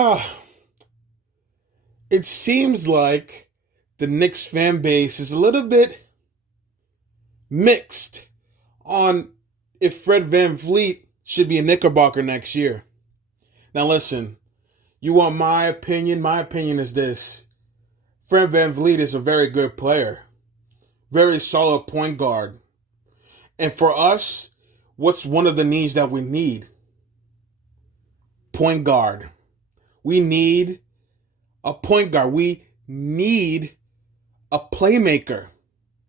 Ah, it seems like the Knicks fan base is a little bit mixed on if Fred VanVleet should be a Knickerbocker next year. Now listen, you want my opinion? My opinion is this. Fred VanVleet is a very good player. Very solid point guard. And for us, what's one of the needs that we need? Point guard. We need a point guard. We need a playmaker.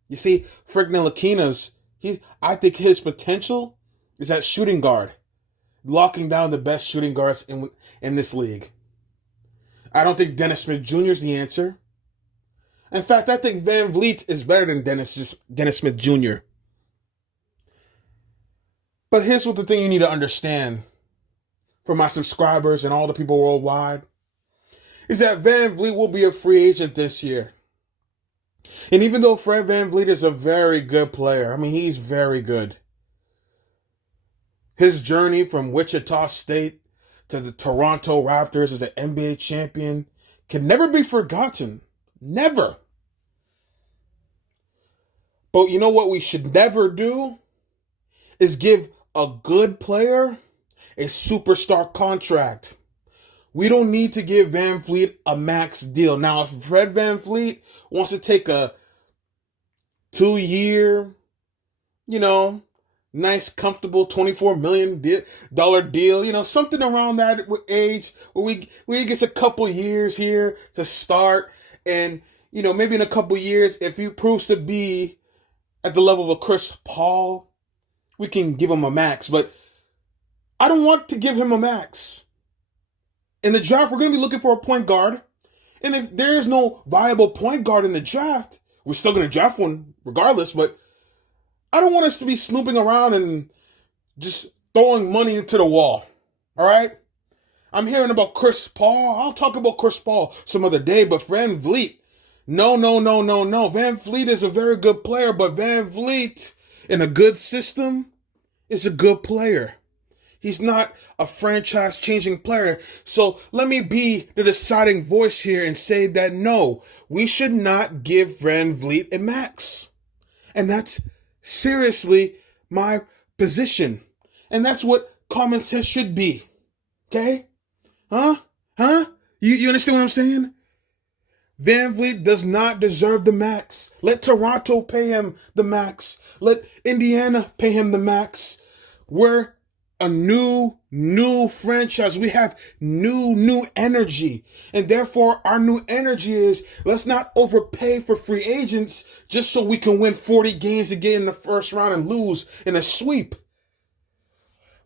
You see, Frank Ntilikina's, I think his potential is at shooting guard, locking down the best shooting guards in this league. I don't think Dennis Smith Jr. is the answer. In fact, I think VanVleet is better than Dennis Smith Jr. But here's what the thing you need to understand for my subscribers and all the people worldwide is that VanVleet will be a free agent this year. And even though Fred VanVleet is a very good player, I mean, he's very good. His journey from Wichita State to the Toronto Raptors as an NBA champion can never be forgotten. Never. But you know what we should never do? Is give a good player a superstar contract. We don't need to give VanVleet a max deal. Now, if Fred VanVleet wants to take a 2-year, nice, comfortable $24 million deal, something around that age where he gets a couple years here to start. And, maybe in a couple years, if he proves to be at the level of a Chris Paul, we can give him a max. But I don't want to give him a max. In the draft, we're going to be looking for a point guard. And if there's no viable point guard in the draft, we're still going to draft one regardless. But I don't want us to be snooping around and just throwing money into the wall. All right? I'm hearing about Chris Paul. I'll talk about Chris Paul some other day. But VanVleet, no. VanVleet is a very good player. But VanVleet, in a good system, is a good player. He's not a franchise-changing player. So let me be the deciding voice here and say that no, we should not give VanVleet a max. And that's seriously my position. And that's what common sense should be. Okay? Huh? You understand what I'm saying? VanVleet does not deserve the max. Let Toronto pay him the max. Let Indiana pay him the max. We're a new franchise. We have new energy. And therefore, our new energy is, let's not overpay for free agents just so we can win 40 games to get in the first round and lose in a sweep.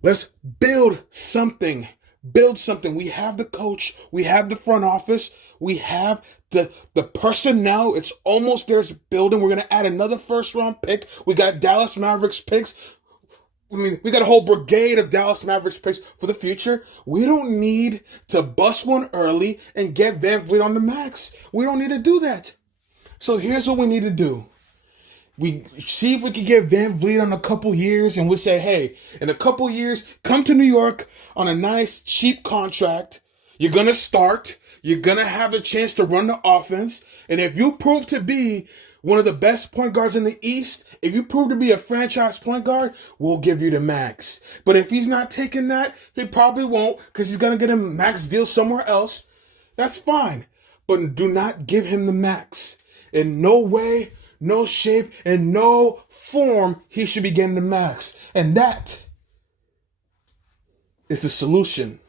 Let's build something. We have the coach. We have the front office. We have the personnel. It's almost there's building. We're going to add another first round pick. We got Dallas Mavericks picks. I mean, we got a whole brigade of Dallas Mavericks picks for the future. We don't need to bust one early and get VanVleet on the max. We don't need to do that. So here's what we need to do. We see if we can get VanVleet on a couple years, and we'll say, hey, in a couple years, come to New York on a nice, cheap contract. You're going to start. You're going to have a chance to run the offense. And if you prove to be one of the best point guards in the East, if you prove to be a franchise point guard, we'll give you the max. But if he's not taking that, he probably won't because he's going to get a max deal somewhere else. That's fine. But do not give him the max. In no way, no shape, and no form, he should be getting the max. And that is the solution.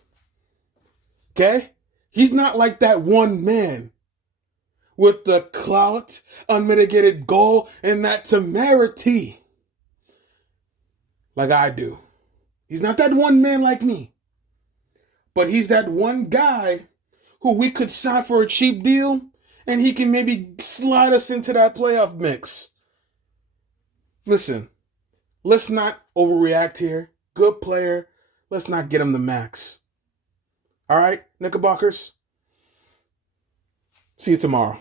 Okay? He's not like that one man with the clout, unmitigated goal, and that temerity like I do. He's not that one man like me. But he's that one guy who we could sign for a cheap deal, and he can maybe slide us into that playoff mix. Listen, let's not overreact here. Good player. Let's not get him the max. All right, Knickerbockers? See you tomorrow.